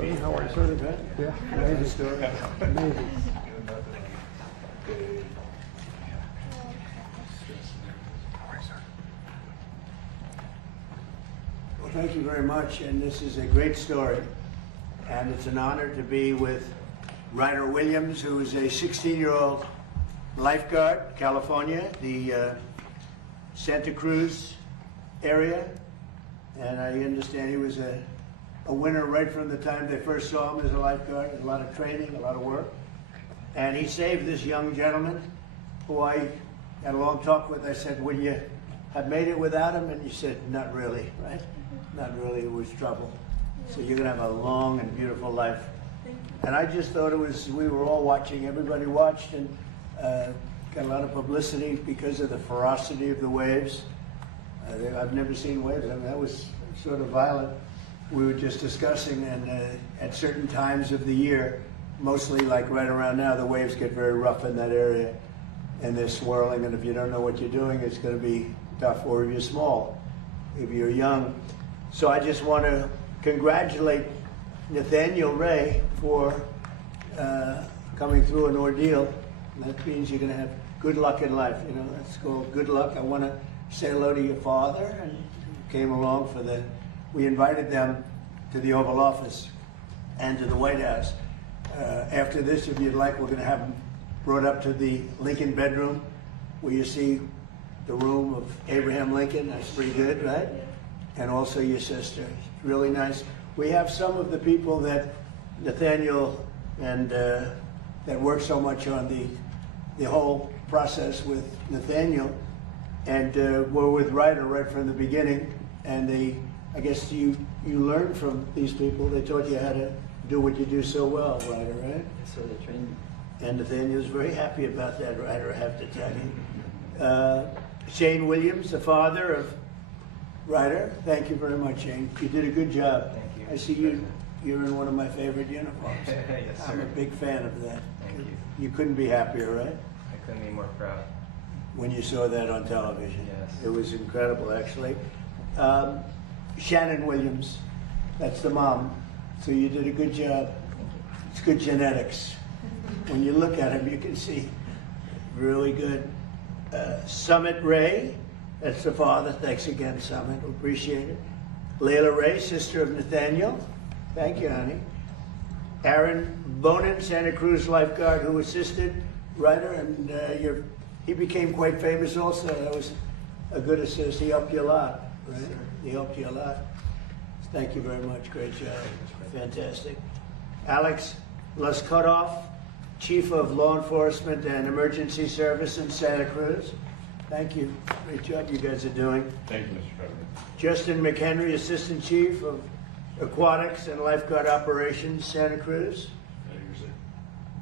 Hey, how are you, sir? Yeah, amazing. Amazing. Well, thank you very much, and this is a great story, and it's an honor to be with Ryder Williams, who is a 16-year-old lifeguard, California, the Santa Cruz area, and I understand he was a winner right from the time they first saw him as a lifeguard. A lot of training, a lot of work, and he saved this young gentleman, who I had a long talk with. I said, would you have made it without him? And he said, not really, right? Not really, it was trouble. So you're gonna have a long and beautiful life. And I just thought it was, we were all watching, everybody watched, and got a lot of publicity because of the ferocity of the waves. I've never seen waves, I mean, that was sort of violent. We were just discussing, and at certain times of the year, mostly like right around now, the waves get very rough in that area, and they're swirling, and if you don't know what you're doing, it's gonna be tough, or if you're small, if you're young. So I just want to congratulate Nathaniel Ray for coming through an ordeal. That means you're going to have good luck in life. You know, that's called good luck. I want to say hello to your father, and came along for the. We invited them to the Oval Office and to the White House. After this, if you'd like, we're going to have them brought up to the Lincoln bedroom, where you see the room of Abraham Lincoln. That's pretty good, right? And also your sister. It's really nice. We have some of the people that Nathaniel and that worked so much on the whole process with Nathaniel, and were with Ryder right from the beginning. And I guess you learned from these people. They taught you how to do what you do so well, Ryder, right? So they trained me. And Nathaniel's very happy about that, Ryder, I have to tell you. Shane Williams, the father of Ryder, thank you very much, Shane. You did a good job. Thank you. I see you're in one of my favorite uniforms. Yes, sir. I'm a big fan of that. Thank you. You couldn't be happier, right? I couldn't be more proud. When you saw that on television. Yes. It was incredible, actually. Shannon Williams, that's the mom. So you did a good job. It's good genetics. When you look at him, you can see really good. Summit Ray, that's the father. Thanks again, Summit. Appreciate it. Layla Ray, sister of Nathaniel. Thank you, honey. Aaron Bonin, Santa Cruz lifeguard, who assisted Ryder, and he became quite famous also. That was a good assist. He helped you a lot, right? He helped you a lot. Thank you very much. Great job. Fantastic. Alex Luscutoff, Chief of Law Enforcement and Emergency Service in Santa Cruz. Thank you. Great job you guys are doing. Thank you, Mr. President. Justin McHenry, Assistant Chief of Aquatics and Lifeguard Operations, Santa Cruz. Thank you, sir.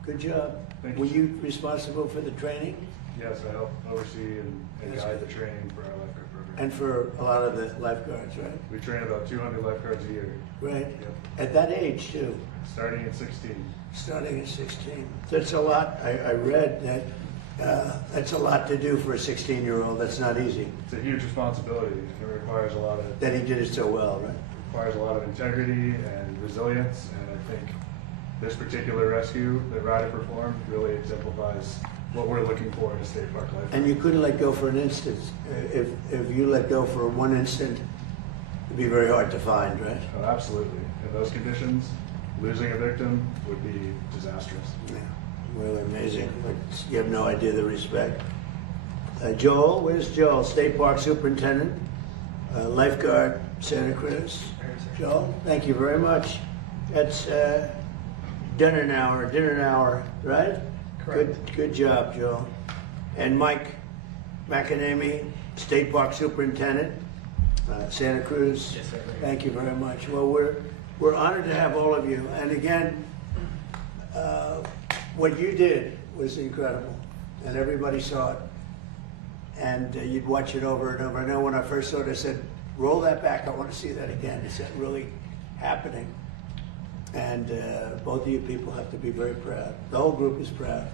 Good job. Thank Were you. you responsible for the training? Yes, I help oversee and guide the training for our lifeguard program. And for a lot of the lifeguards, right? We train about 200 lifeguards a year. Right. Yep. At that age, too. Starting at 16. Starting at 16. That's a lot. I read that that's a lot to do for a 16-year-old. That's not easy. It's a huge responsibility. It requires a lot of That he did it so well, right? requires a lot of integrity and resilience, and I think this particular rescue that Ryder performed really exemplifies what we're looking for in a state park lifeguard. And you couldn't let go for an instant. If you let go for one instant, it'd be very hard to find, right? Oh, absolutely. In those conditions, losing a victim would be disastrous. Yeah, really amazing. You have no idea the respect. Joel, where's Joel? State Park Superintendent, lifeguard, Santa Cruz. Joel, thank you very much. That's dinner hour, right? Correct. Good job, Joel. And Mike McAnamy, State Park Superintendent, Santa Cruz. Yes, sir. Thank you very much. Well, we're honored to have all of you. And again, what you did was incredible, and everybody saw it. And you'd watch it over and over. I know when I first saw it, I said, roll that back. I want to see that again. Is that really happening? And both of you people have to be very proud. The whole group is proud.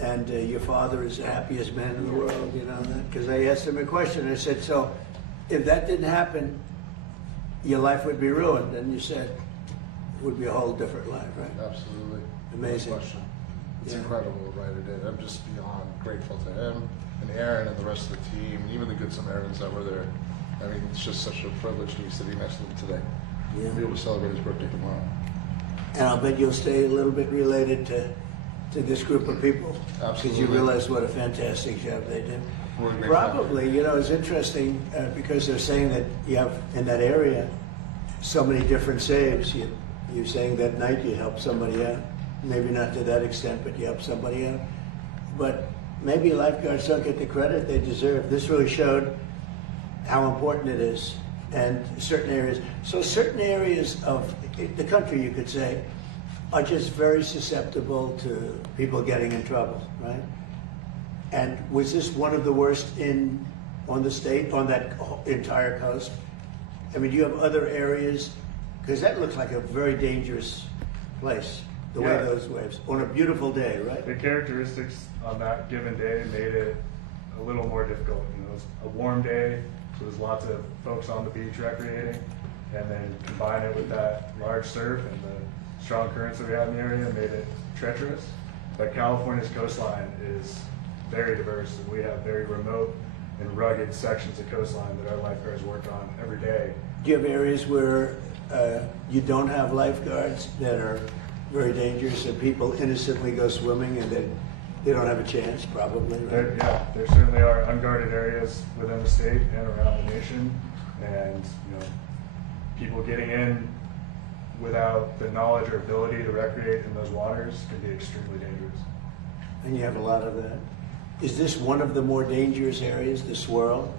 And your father is the happiest man in the world, you know that? Because I asked him a question. I said, so if that didn't happen, your life would be ruined. And you said, would be a whole different life, right? Absolutely. Amazing. No question. It's Yeah. incredible what Ryder did. I'm just beyond grateful to him and Aaron and the rest of the team, even the Good Samaritans that were there. I mean, it's just such a privilege to be sitting next to him today. Yeah. Be able to celebrate his birthday tomorrow. And I'll bet you'll stay a little bit related to this group of people. Because you Absolutely. realize what a fantastic job they did. We're a great Probably, you know, it's interesting because they're saying that you have in that area so many different saves. You're saying that night you help somebody out. Maybe not to that extent, but you help somebody out. But maybe lifeguards don't get the credit they deserve. This really showed how important it is, and certain areas. So certain areas of the country, you could say, are just very susceptible to people getting in trouble, right? And was this one of the worst on the state, on that entire coast? I mean, do you have other areas? Because that looks like a very dangerous place, the way Yeah. those waves, on a beautiful day, right? The characteristics on that given day made it a little more difficult. You know, it was a warm day, so there's lots of folks on the beach recreating, and then combine it with that large surf and the strong currents that we have in the area made it treacherous. But California's coastline is very diverse, and we have very remote and rugged sections of coastline that our lifeguards work on every day. Do you have areas where you don't have lifeguards that are very dangerous and people innocently go swimming and they don't have a chance, probably, right? There certainly are unguarded areas within the state and around the nation, and people getting in without the knowledge or ability to recreate in those waters can be extremely dangerous. And you have a lot of that. Is this one of the more dangerous areas, the swirl?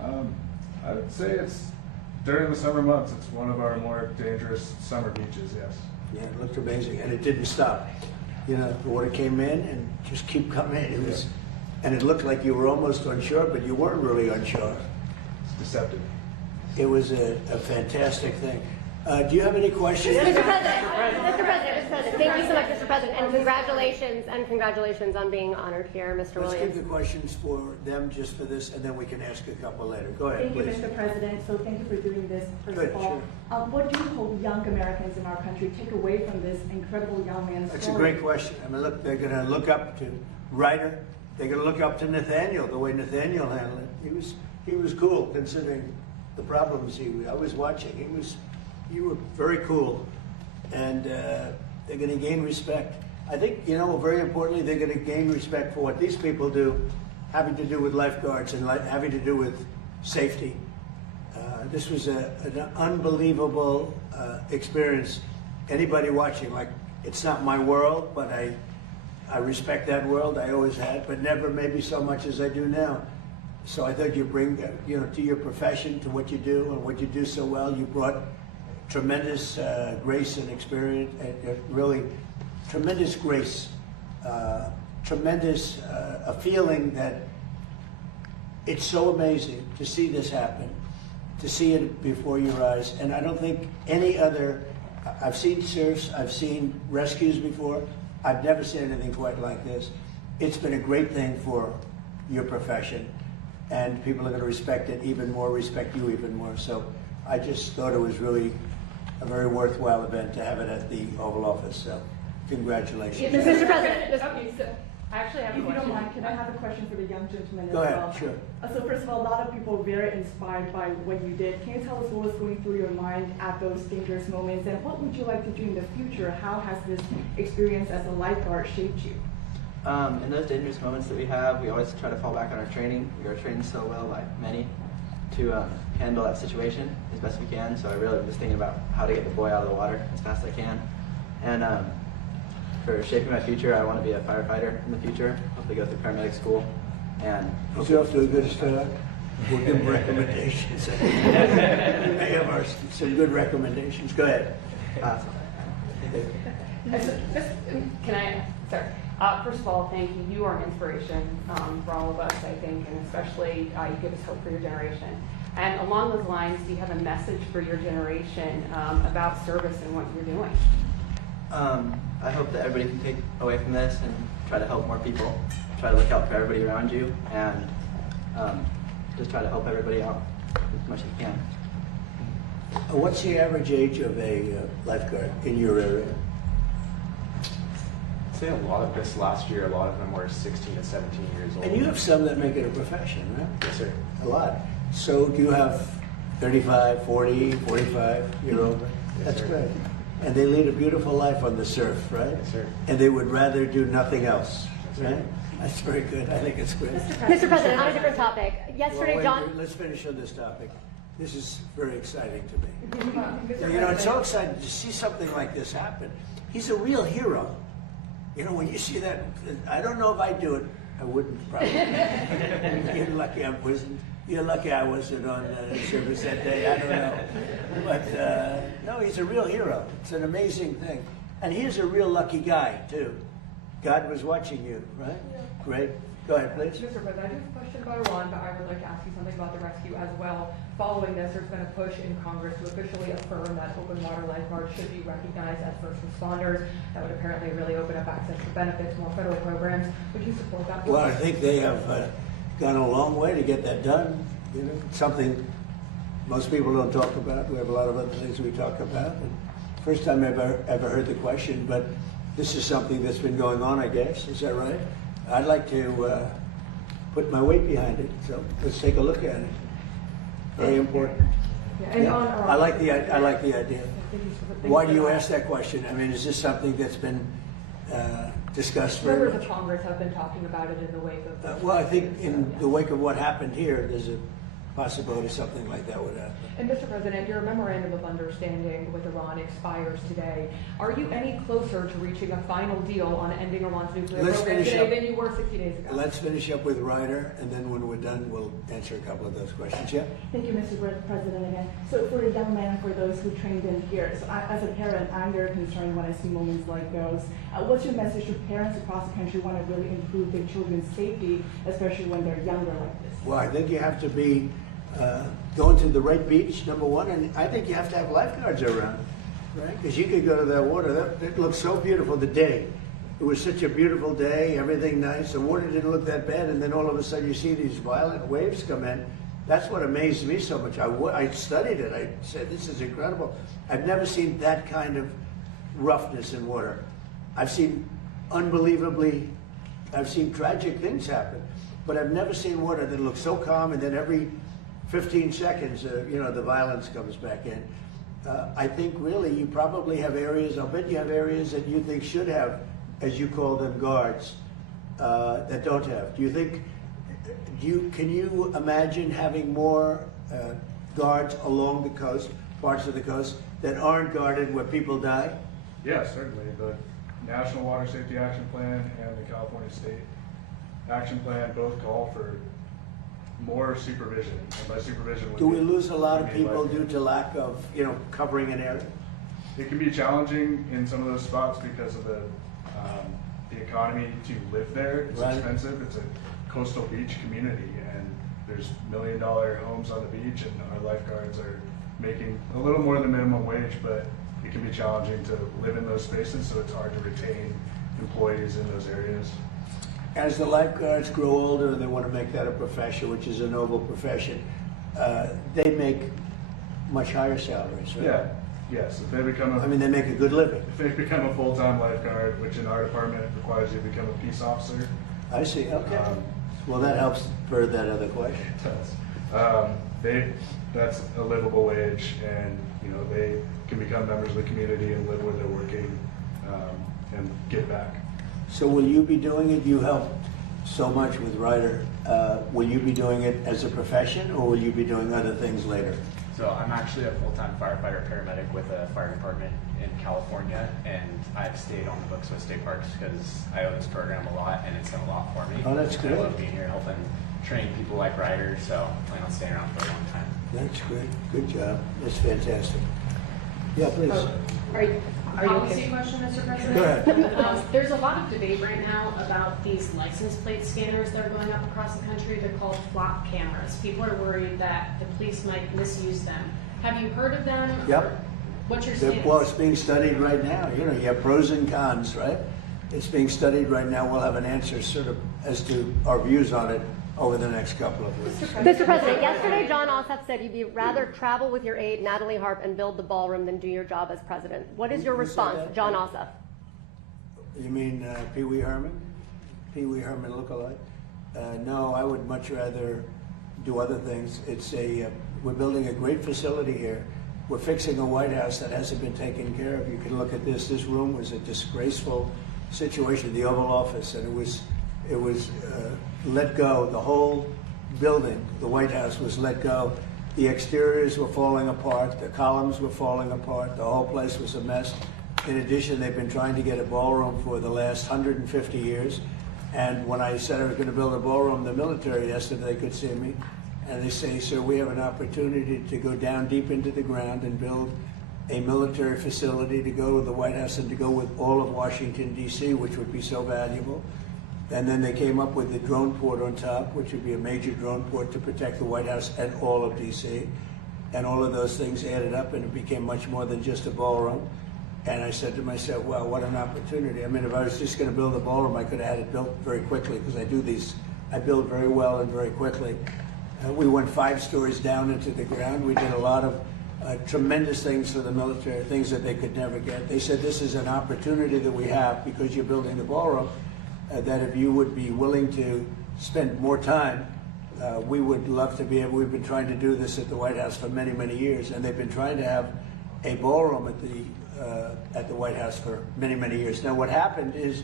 I would say it's during the summer months. It's one of our more dangerous summer beaches. Yes. Yeah, it looked amazing, and it didn't stop. You know, the water came in and just keep coming. It was, and it looked like you were almost on shore, but you weren't really on shore. It's deceptive. It was a fantastic thing. Do you have any questions? Mr. President, thank you so much, Mr. President, and congratulations on being honored here, Mr. Let's Williams. give the questions for them just for this, and then we can ask a couple later. Go ahead, Thank you, please. Mr. President. So thank you for doing this. First Good, of all, what do you hope young Americans in our country take away from this incredible young man's That's story? a great question. I mean, look, they're going to look up to Ryder. They're going to look up to Nathaniel, the way Nathaniel handled it. He was cool considering the problems I was watching. You were very cool, and they're going to gain respect. I think, very importantly, they're going to gain respect for what these people do, having to do with lifeguards and having to do with safety. This was an unbelievable experience. Anybody watching, like, it's not my world, but I respect that world. I always had, but never maybe so much as I do now. So I think you bring, to your profession, to what you do and what you do so well, you brought tremendous grace and experience, and really tremendous grace, tremendous a feeling that it's so amazing to see this happen, to see it before your eyes. And I don't think any other, I've seen surfs, I've seen rescues before, I've never seen anything quite like this. It's been a great thing for your profession, and people are going to respect it even more, respect you even more. So I just thought it was really a very worthwhile event to have it at the Oval Office. So congratulations. Mr. President, Okay, so I actually have a If you question. don't mind, can I have a question for the young gentleman as Go ahead, well? sure. So first of all, a lot of people were very inspired by what you did. Can you tell us what was going through your mind at those dangerous moments, and what would you like to do in the future? How has this experience as a lifeguard shaped you? In those dangerous moments that we have, we always try to fall back on our training. We are trained so well by many to handle that situation as best we can. So I really was thinking about how to get the boy out of the water as fast as I can. And for shaping my future, I want to be a firefighter in the future. Hopefully go through paramedic school. And He's off to a good start. We'll give him recommendations. We may have some good recommendations. Go ahead. Can I, sorry. First of all, thank you. You are an inspiration for all of us, I think, and especially you give us hope for your generation. And along those lines, do you have a message for your generation about service and what you're doing? I hope that everybody can take away from this and try to help more people. Try to look out for everybody around you, and just try to help everybody out as much as you can. What's the average age of a lifeguard in your area? I'd say a lot of this last year, a lot of them were 16 to 17 years old. And you have some that make it a profession, right? Yes, sir. A lot. So do you have 35, 40, 45-year-old? Yes, That's sir. great. And they lead a beautiful life on the surf, right? Yes, sir. And they would rather do nothing else, Yes, sir. right? That's very good. I think it's great. Mr. President, on a different topic. Yesterday, Well, John. wait, let's finish on this topic. This is very exciting to me. Mr. You know, it's so President. exciting to see something like this happen. He's a real hero. You know, when you see that, I don't know if I'd do it. I wouldn't probably. You're lucky I wasn't on service that day. I don't know. But no, he's a real hero. It's an amazing thing. And he's a real lucky guy, too. God was watching you, right? Yeah. Great. Go ahead, please. Mr. President, I do have a question about Iran, but I would like to ask you something about the rescue as well. Following this, there's been a push in Congress to officially affirm that open water lifeguards should be recognized as first responders. That would apparently really open up access to benefits, more federal programs. Would you support that? Well, I think they have gone a long way to get that done. You know, something most people don't talk about. We have a lot of other things we talk about. And first time I've ever heard the question, but this is something that's been going on, I guess. Is that right? I'd like to put my weight behind it. So let's take a look at it. Very important. Yeah, and Yeah, on Iran. I like the idea. Thank Why you do so you much. ask that question? I mean, is this something that's been discussed very Members much? of Congress have been talking about it in the wake of the Well, I think in yes. the wake of what happened here, there's a possibility something like that would happen. And Mr. President, your memorandum of understanding with Iran expires today. Are you any closer to reaching a final deal on ending Iran's nuclear Let's program finish today up. than you were 60 days ago? Let's finish up with Ryder, and then when we're done, we'll answer a couple of those questions. Yeah? Thank you, Mr. President, again. So for the young men and for those who trained in here, so as a parent, I'm very concerned when I see moments like those. What's your message to parents across the country who want to really improve their children's safety, especially when they're younger like this? Well, I think you have to be going to the right beach, number one, and I think you have to have lifeguards around, right? Because you could go to that water. It looked so beautiful the day. It was such a beautiful day, everything nice. The water didn't look that bad, and then all of a sudden you see these violent waves come in. That's what amazed me so much. I studied it. I said, this is incredible. I've never seen that kind of roughness in water. I've seen tragic things happen, but I've never seen water that looks so calm, and then every 15 seconds, the violence comes back in. I think really you probably have areas, I'll bet you have areas that you think should have, as you call them, guards, that don't have. Can you imagine having more guards along the coast, parts of the coast, that aren't guarded where people die? Yes, certainly. The National Water Safety Action Plan and the California State Action Plan both call for more supervision. And by supervision, Do we lose a lot of we mean people like- due to lack of, covering an area? It can be challenging in some of those spots because of the economy to live there. It's Right. expensive. It's a coastal beach community, and there's $1 million homes on the beach, and our lifeguards are making a little more than minimum wage, but it can be challenging to live in those spaces, so it's hard to retain employees in those areas. As the lifeguards grow older and they want to make that a profession, which is a noble profession, they make much higher salaries, right? Yeah. Yes. If they become I mean, they make a good living. if they become a full-time lifeguard, which in our department requires you to become a peace officer, I see, okay. Um, Well, that helps for that other question. that's a livable wage, and they can become members of the community and live where they're working, and give back. So will you be doing it? You helped so much with Ryder. Will you be doing it as a profession, or will you be doing other things later? So I'm actually a full-time firefighter paramedic with a fire department in California, and I've stayed on the books with state parks because I owe this program a lot, and it's done a lot for me. Oh, that's And great. I love being here, helping train people like Ryder, so I plan on staying around for a long time. That's great. Good job. That's fantastic. Yeah, please. Are you Policy okay? question, Mr. President? Go ahead. There's a lot of debate right now about these license plate scanners that are going up across the country. They're called flop cameras. People are worried that the police might misuse them. Have you heard of them? Yep. What's your stance? Well, it's being studied right now. You have pros and cons, right? It's being studied right now. We'll have an answer sort of as to our views on it over the next couple of weeks. Mr. President, yesterday John Ossoff said you'd rather travel with your aide, Natalie Harp, and build the ballroom than do your job as president. What is your response to John Ossoff? You mean Pee Wee Herman? Pee Wee Herman lookalike? No, I would much rather do other things. We're building a great facility here. We're fixing a White House that hasn't been taken care of. You can look at this. This room was a disgraceful situation, the Oval Office, and it was let go. The whole building, the White House, was let go. The exteriors were falling apart. The columns were falling apart. The whole place was a mess. In addition, they've been trying to get a ballroom for the last 150 years. And when I said I was going to build a ballroom, the military yesterday, they could see me. And they say, sir, we have an opportunity to go down deep into the ground and build a military facility to go to the White House and to go with all of Washington, D.C., which would be so valuable. And then they came up with the drone port on top, which would be a major drone port to protect the White House and all of D.C. And all of those things added up, and it became much more than just a ballroom. And I said to myself, well, what an opportunity. I mean, if I was just going to build a ballroom, I could have had it built very quickly, because I build very well and very quickly. We went 5 stories down into the ground. We did a lot of tremendous things for the military, things that they could never get. They said, this is an opportunity that we have because you're building the ballroom, that if you would be willing to spend more time, we would love to be able. We've been trying to do this at the White House for many, many years, and they've been trying to have a ballroom at the White House for many, many years. Now, what happened is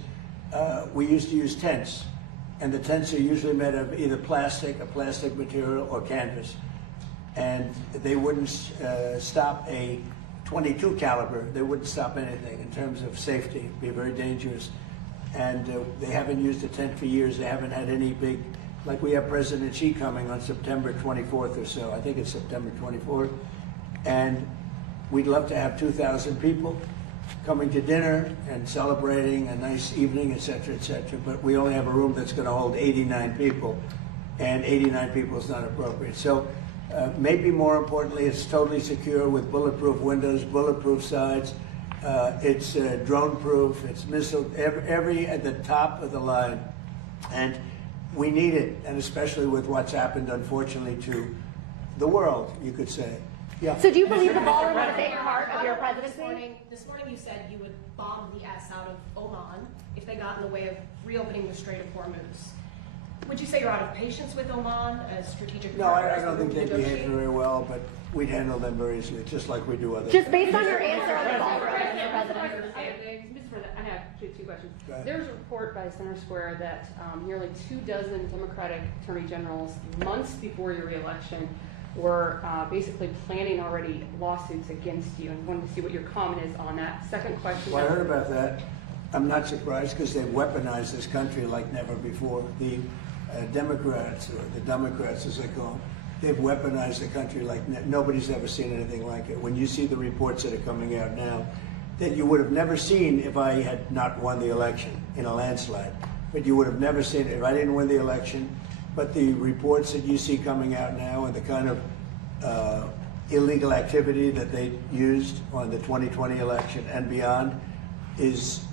we used to use tents, and the tents are usually made of either a plastic material, or canvas. And they wouldn't stop a .22 caliber. They wouldn't stop anything in terms of safety. It'd be very dangerous. And they haven't used a tent for years. They haven't had any big, like we have President Xi coming on September 24th or so. I think it's September 24th. And we'd love to have 2,000 people coming to dinner and celebrating a nice evening, et cetera, but we only have a room that's going to hold 89 people, and 89 people is not appropriate. So maybe more importantly, it's totally secure with bulletproof windows, bulletproof sides. It's drone-proof, it's missile, every at the top of the line. And we need it, and especially with what's happened, unfortunately, to the world, you could say. Yeah. So do you believe the ballroom was a big part of your presidency? This morning you said you would bomb the S out of Oman if they got in the way of reopening the Strait of Hormuz. Would you say you're out of patience with Oman as strategic No, I don't think they behave very well, but we'd handle them very easily, just like we do others. Just based on your answer on the ballroom, Mr. President. Mr. President, I have actually 2 questions. There's a report by Center Square that nearly 24 Democratic attorney generals, months before your reelection, were basically planning already lawsuits against you, and wanted to see what your comment is on that. Second question. Well, I heard about that. I'm not surprised, because they've weaponized this country like never before. The Democrats, or the Democrats as they call them, they've weaponized the country like nobody's ever seen anything like it. When you see the reports that are coming out now, that you would have never seen if I had not won the election in a landslide. But you would have never seen it if I didn't win the election. But the reports that you see coming out now, and the kind of illegal activity that they used on the 2020 election and beyond is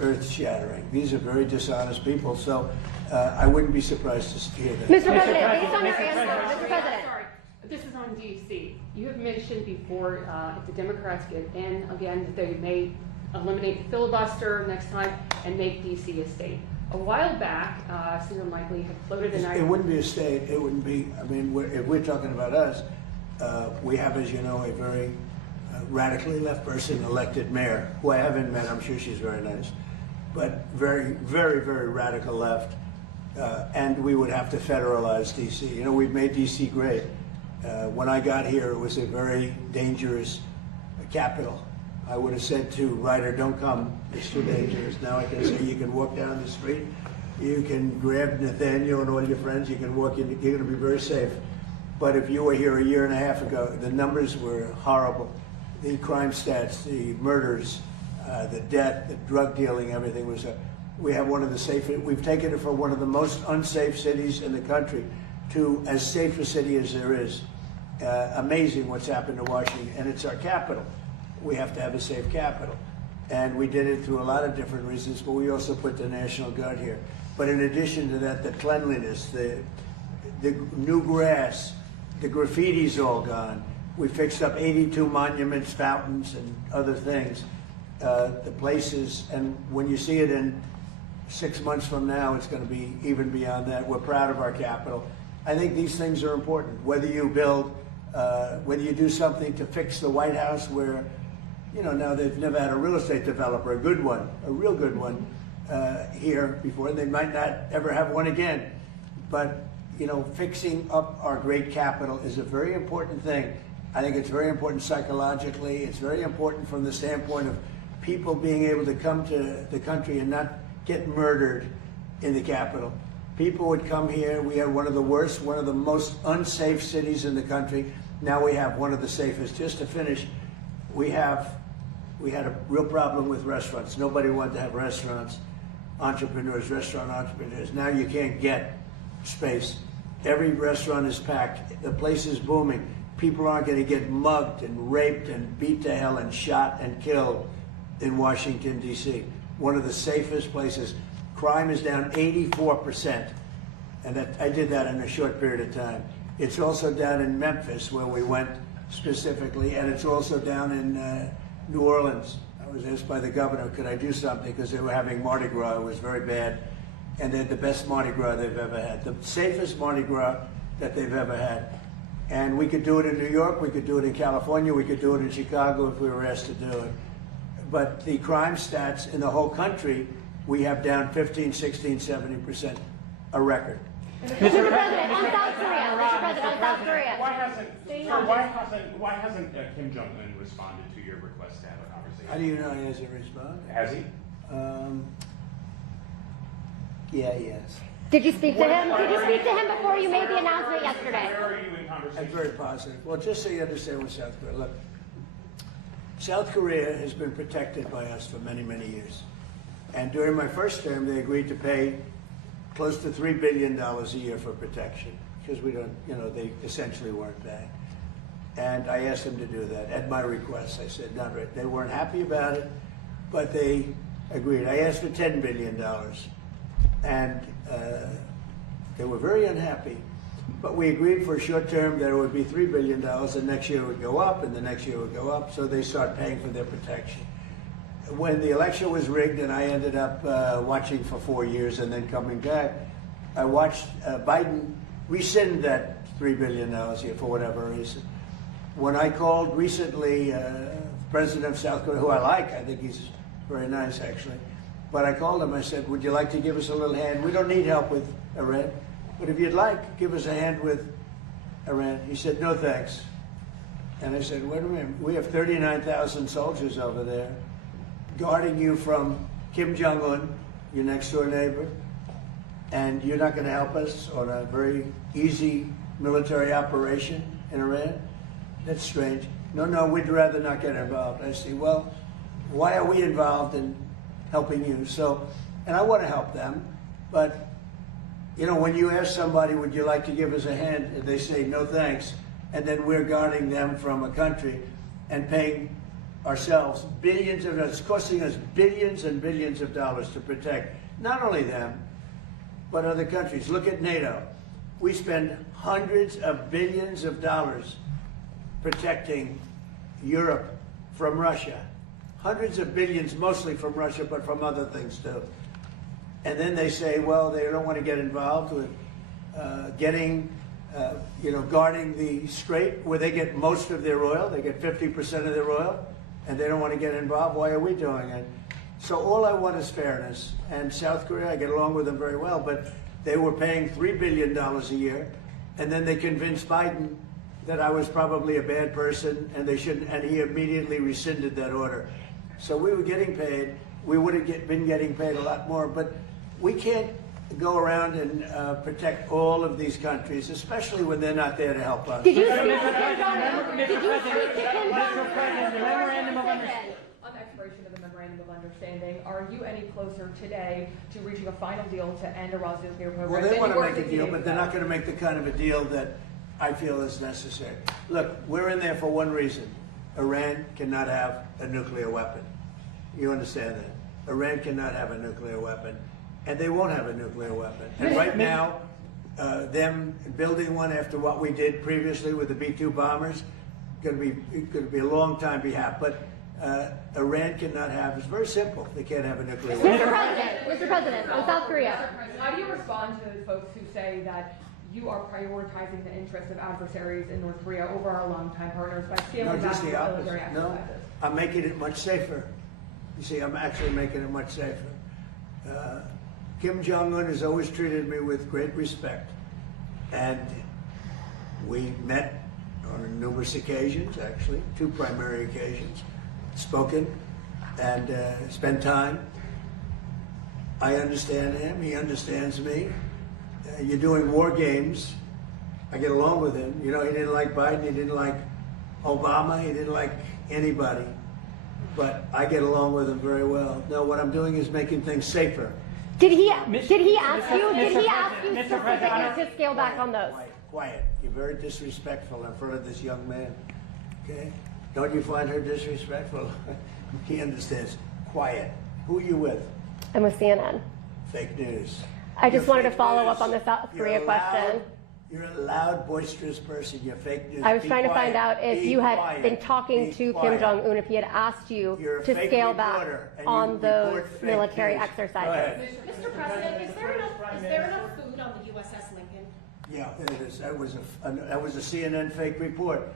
earth-shattering. These are very dishonest people, so I wouldn't be surprised to hear that. Mr. President, based on your answer, Mr. President. Sorry, this is on D.C. You have mentioned before if the Democrats get in again, that they may eliminate the filibuster next time and make D.C. a state. A while back, Senator Michael had floated an idea. It wouldn't be a state. It wouldn't be. I mean, if we're talking about us, we have, as you know, a very radically left person elected mayor, who I haven't met. I'm sure she's very nice, but very, very, very radical left. And we would have to federalize D.C. You know, we've made D.C. great. When I got here, it was a very dangerous capital. I would have said to Ryder, don't come, it's too dangerous. Now I can say you can walk down the street, you can grab Nathaniel and all your friends, you can walk in, you're going to be very safe. But if you were here a year and a half ago, the numbers were horrible. The crime stats, the murders, the death, the drug dealing, everything was we have one of the safest, we've taken it from one of the most unsafe cities in the country to as safe a city as there is. Amazing what's happened to Washington, and it's our capital. We have to have a safe capital. And we did it through a lot of different reasons, but we also put the National Guard here. But in addition to that, the cleanliness, the new grass, the graffiti's all gone. We fixed up 82 monuments, fountains, and other things. The places, and when you see it in 6 months from now, it's going to be even beyond that. We're proud of our capital. I think these things are important. Whether you build, whether you do something to fix the White House, where, you know, now they've never had a real estate developer, a good one, a real good one, here before. They might not ever have one again. But, you know, fixing up our great capital is a very important thing. I think it's very important psychologically. It's very important from the standpoint of people being able to come to the country and not get murdered in the capital. People would come here. We had one of the worst, one of the most unsafe cities in the country. Now we have one of the safest. Just to finish, we had a real problem with restaurants. Nobody wanted to have restaurants, entrepreneurs, restaurant entrepreneurs. Now you can't get space. Every restaurant is packed. The place is booming. People aren't going to get mugged and raped and beat to hell and shot and killed in Washington, D.C. One of the safest places. Crime is down 84%. And I did that in a short period of time. It's also down in Memphis, where we went specifically, and it's also down in New Orleans. I was asked by the governor, could I do something, because they were having Mardi Gras. It was very bad. And they had the best Mardi Gras they've ever had, the safest Mardi Gras that they've ever had. And we could do it in New York, we could do it in California, we could do it in Chicago if we were asked to do it. But the crime stats in the whole country, we have down 15, 16, 70%, a record. Mr. President, on South Korea. Mr. President, on South Korea. Why hasn't Kim Jong-un responded to your request to have a conversation? How do you know he hasn't responded? Has he? Yeah, he has. Did you speak to him? Did you speak to him before you made the announcement yesterday? Where are you in conversation? That's very positive. Well, just so you understand with South Korea, look, South Korea has been protected by us for many, many years. And during my first term, they agreed to pay close to $3 billion a year for protection, because we don't, you know, they essentially weren't paying. And I asked them to do that at my request. I said, not right. They weren't happy about it, but they agreed. I asked for $10 billion, and they were very unhappy. But we agreed for a short term that it would be $3 billion, and next year it would go up, and the next year it would go up, so they start paying for their protection. When the election was rigged and I ended up watching for 4 years and then coming back, I watched Biden rescind that $3 billion a year for whatever reason. When I called recently President of South Korea, who I like, I think he's very nice actually, but I called him, I said, would you like to give us a little hand? We don't need help with Iran, but if you'd like, give us a hand with Iran. He said, no thanks. And I said, wait a minute, we have 39,000 soldiers over there guarding you from Kim Jong-un, your next door neighbor, and you're not going to help us on a very easy military operation in Iran? That's strange. No, we'd rather not get involved. I say, well, why are we involved in helping you? So, and I want to help them, but, you know, when you ask somebody, would you like to give us a hand, and they say, no thanks, and then we're guarding them from a country and paying ourselves billions of dollars. It's costing us billions and billions of dollars to protect not only them, but other countries. Look at NATO. We spend hundreds of billions of dollars protecting Europe from Russia. Hundreds of billions, mostly from Russia, but from other things too. And then they say, well, they don't want to get involved with guarding the Strait, where they get most of their oil. They get 50% of their oil, and they don't want to get involved. Why are we doing it? So all I want is fairness. And South Korea, I get along with them very well, but they were paying $3 billion a year, and then they convinced Biden that I was probably a bad person, and they shouldn't, and he immediately rescinded that order. So we were getting paid. We would have been getting paid a lot more, but we can't go around and protect all of these countries, especially when they're not there to help us. Did you speak to Kim Jong-un? Did you speak to Kim Jong-un? On the expiration of the Memorandum of Understanding, are you any closer today to reaching a final deal to end Iran's nuclear program? Well, they want to make a deal, but they're not going to make the kind of a deal that I feel is necessary. Look, we're in there for one reason. Iran cannot have a nuclear weapon. You understand that? Iran cannot have a nuclear weapon. and they won't have a nuclear weapon. And right now, them building one after what we did previously with the B-2 bombers, going to be a long time behalf. But Iran cannot have. It's very simple. They can't have a nuclear weapon. Mr. President, on South Korea. How do you respond to those folks who say that you are prioritizing the interests of adversaries in North Korea over our longtime partners by scaling back the military exercises? No, I'm making it much safer. You see, I'm actually making it much safer. Kim Jong-un has always treated me with great respect. And we met on numerous occasions, actually, 2 primary occasions, spoken and spent time. I understand him, he understands me. You're doing war games. I get along with him. You know, he didn't like Biden, he didn't like Obama, he didn't like anybody. But I get along with him very well. No, what I'm doing is making things safer. Did he ask you specifically to scale back on those? Quiet. You're very disrespectful in front of this young man. Okay? Don't you find her disrespectful? He understands. Quiet. Who are you with? I'm with CNN. Fake news. I just wanted to follow up on the South Korea question. You're a loud, boisterous person. You're fake news. I was trying to find out if you had been talking to Kim Jong-un, if he had asked you to scale back on those military exercises. Mr. President, is there enough food on the USS Lincoln? Yeah, it is. That was a CNN fake report.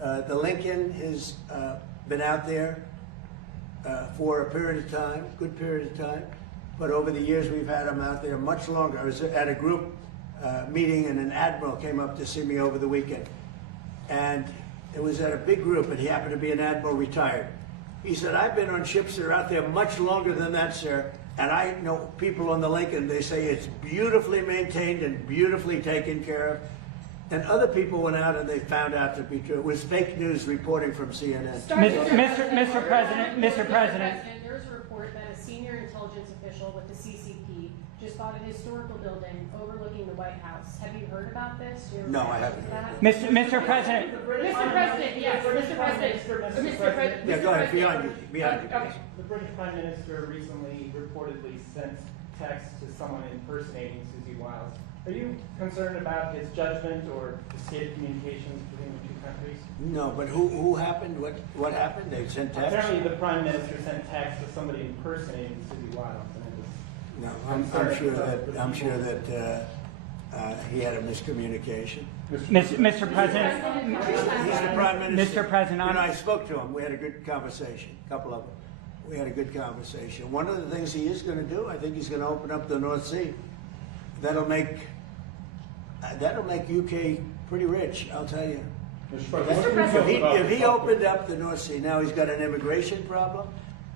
The Lincoln has been out there for a period of time, good period of time. But over the years, we've had them out there much longer. I was at a group meeting, and an admiral came up to see me over the weekend. And it was at a big group, and he happened to be an admiral retired. He said, I've been on ships that are out there much longer than that, sir. And I know people on the Lincoln, they say it's beautifully maintained and beautifully taken care of. And other people went out and they found out to be true. It was fake news reporting from CNN. Mr. President. There's a report that a senior intelligence official with the CCP just bought a historical building overlooking the White House. Have you heard about this? No, I haven't heard about it. Mr. President. Mr. President, yes, Mr. President. Mr. President. Yeah, go ahead, behind you. Okay. The British Prime Minister recently reportedly sent text to someone impersonating Susie Wiles. Are you concerned about his judgment or the state of communications between the 2 countries? No, but who happened? What happened? They sent text? Apparently the Prime Minister sent text to somebody impersonating Susie Wiles. No, I'm sure that he had a miscommunication. Mr. President. He's the Prime Minister. Mr. President. You know, I spoke to him. We had a good conversation, a couple of them. We had a good conversation. One of the things he is going to do, I think he's going to open up the North Sea. That'll make UK pretty rich, I'll tell you. If he opened up the North Sea, now he's got an immigration problem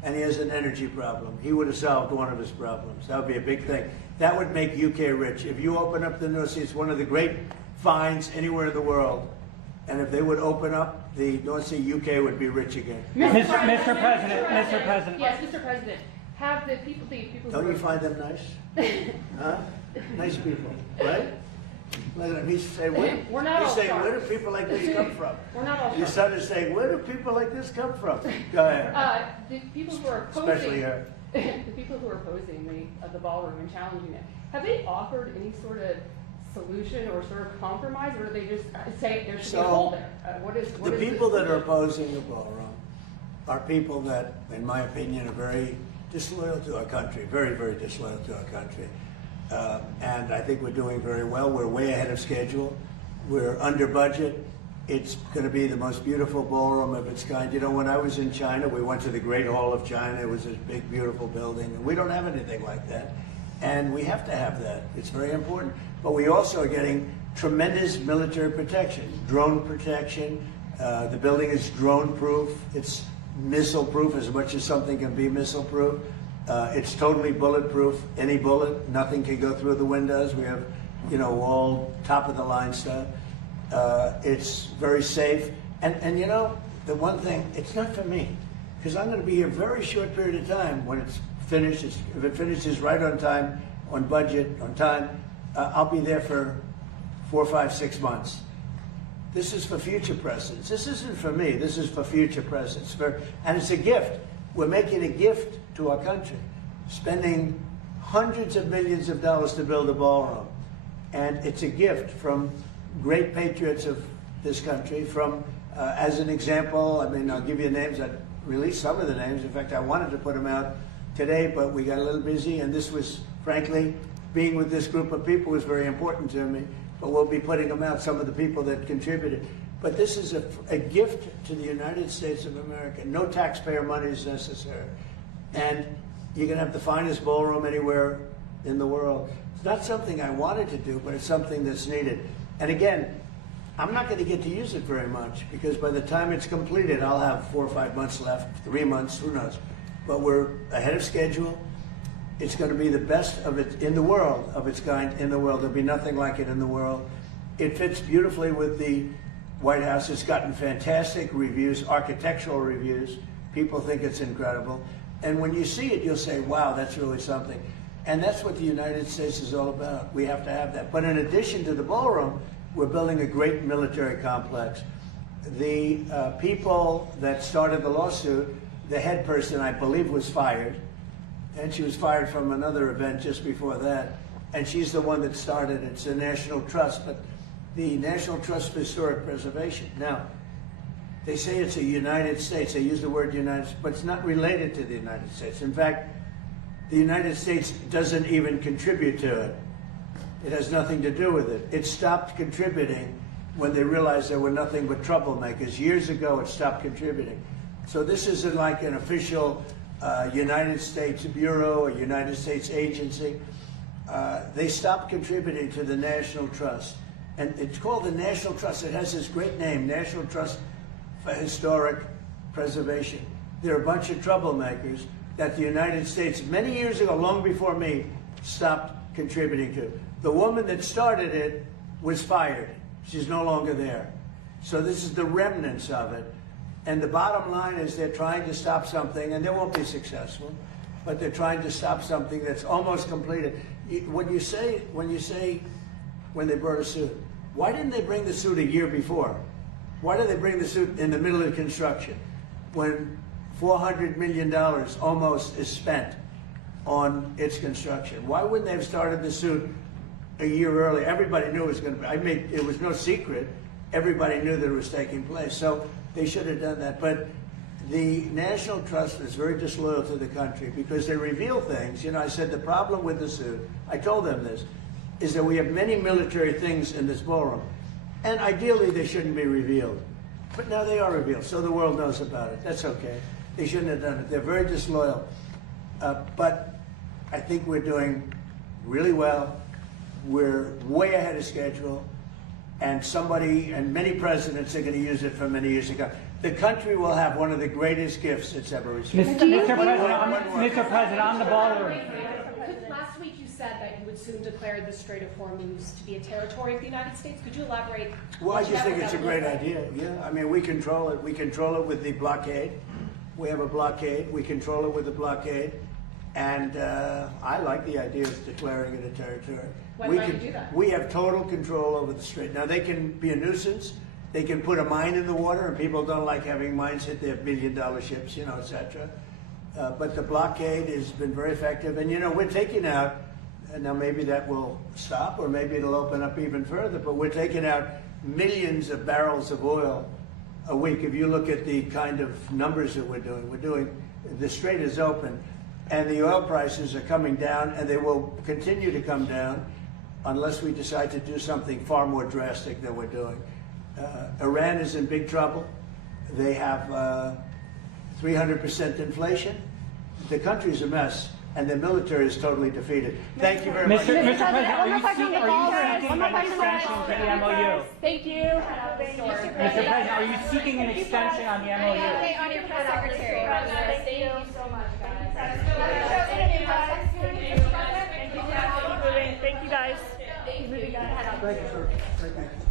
and he has an energy problem. He would have solved one of his problems. That would be a big thing. That would make UK rich. If you open up the North Sea, it's one of the great finds anywhere in the world. And if they would open up the North Sea, UK would be rich again. Mr. President. Yes, Mr. President. Have the people Don't you find them nice? Huh? Nice people, right? Look at him. He's saying, where do people like this come from? We're not all Your son is saying, where do people like this come from? Go ahead. The people who are opposing, Especially her. the people who are opposing the ballroom and challenging it, have they offered any sort of solution or sort of compromise, or do they just say there should be a hole there? The people that are opposing the ballroom are people that, in my opinion, are very disloyal to our country, very, very disloyal to our country. And I think we're doing very well. We're way ahead of schedule. We're under budget. It's going to be the most beautiful ballroom of its kind. You know, when I was in China, we went to the Great Hall of China. It was this big, beautiful building. And we don't have anything like that. And we have to have that. It's very important. But we also are getting tremendous military protection, drone protection. The building is drone-proof. It's missile-proof as much as something can be missile-proof. It's totally bulletproof. Any bullet, nothing can go through the windows. We have, you know, all top-of-the-line stuff. It's very safe. And you know, the one thing, it's not for me, because I'm going to be here a very short period of time when it's finished. If it finishes right on time, on budget, on time, I'll be there for 4, 5, 6 months. This is for future presidents. This isn't for me. This is for future presidents. And it's a gift. We're making a gift to our country, spending hundreds of millions of dollars to build a ballroom. And it's a gift from great patriots of this country. From, as an example, I mean, I'll give you names. I released some of the names. In fact, I wanted to put them out today, but we got a little busy. And this was, frankly, being with this group of people was very important to me. But we'll be putting them out, some of the people that contributed. But this is a gift to the United States of America. No taxpayer money is necessary. And you can have the finest ballroom anywhere in the world. It's not something I wanted to do, but it's something that's needed. And again, I'm not going to get to use it very much, because by the time it's completed, I'll have 4 or 5 months left, 3 months, who knows. But we're ahead of schedule. It's going to be the best of it in the world, of its kind in the world. There'll be nothing like it in the world. It fits beautifully with the White House. It's gotten fantastic reviews, architectural reviews. People think it's incredible. And when you see it, you'll say, wow, that's really something. And that's what the United States is all about. We have to have that. But in addition to the ballroom, we're building a great military complex. The people that started the lawsuit, the head person, I believe, was fired. And she was fired from another event just before that. And she's the one that started it. It's a National Trust, but the National Trust for Historic Preservation. Now, they say it's a United States. They use the word United States, but it's not related to the United States. In fact, the United States doesn't even contribute to it. It has nothing to do with it. It stopped contributing when they realized there were nothing but troublemakers. Years ago, it stopped contributing. So this isn't like an official United States Bureau or United States agency. They stopped contributing to the National Trust. And it's called the National Trust. It has this great name, National Trust for Historic Preservation. There are a bunch of troublemakers that the United States, many years ago, long before me, stopped contributing to. The woman that started it was fired. She's no longer there. So this is the remnants of it. And the bottom line is they're trying to stop something, and they won't be successful, but they're trying to stop something that's almost completed. When they brought a suit, why didn't they bring the suit a year before? Why did they bring the suit in the middle of construction when $400 million almost is spent on its construction? Why wouldn't they have started the suit a year early? Everybody knew it was going to be. It was no secret. Everybody knew that it was taking place. So they should have done that. But the National Trust is very disloyal to the country because they reveal things. You know, I said the problem with the suit, I told them this, is that we have many military things in this ballroom. And ideally, they shouldn't be revealed. But now they are revealed, so the world knows about it. That's okay. They shouldn't have done it. They're very disloyal. But I think we're doing really well. We're way ahead of schedule. And many presidents are going to use it for many years to come. The country will have one of the greatest gifts it's ever received. Mr. President, on the ballroom. Last week you said that you would soon declare the Strait of Hormuz to be a territory of the United States. Could you elaborate? Well, I just think it's a great idea. Yeah, I mean, we control it. We control it with the blockade. We have a blockade. We control it with the blockade. And I like the idea of declaring it a territory. When might you do that? We have total control over the strait. Now, they can be a nuisance. They can put a mine in the water, and people don't like having mines hit their billion-dollar ships, you know, et cetera. But the blockade has been very effective. And, you know, we're taking out, and now maybe that will stop, or maybe it'll open up even further, but we're taking out millions of barrels of oil a week. If you look at the kind of numbers that we're doing, the strait is open, and the oil prices are coming down, and they will continue to come down unless we decide to do something far more drastic than we're doing. Iran is in big trouble. They have 300% inflation. The country's a mess, and the military is totally defeated. Thank you very much. Mr. President, are you seeking an extension to the MOU? Thank you. Mr. President, are you seeking an extension on the MOU? On your press secretary. Thank you so much, guys. Thank you, guys. Thank you, sir. Thank you.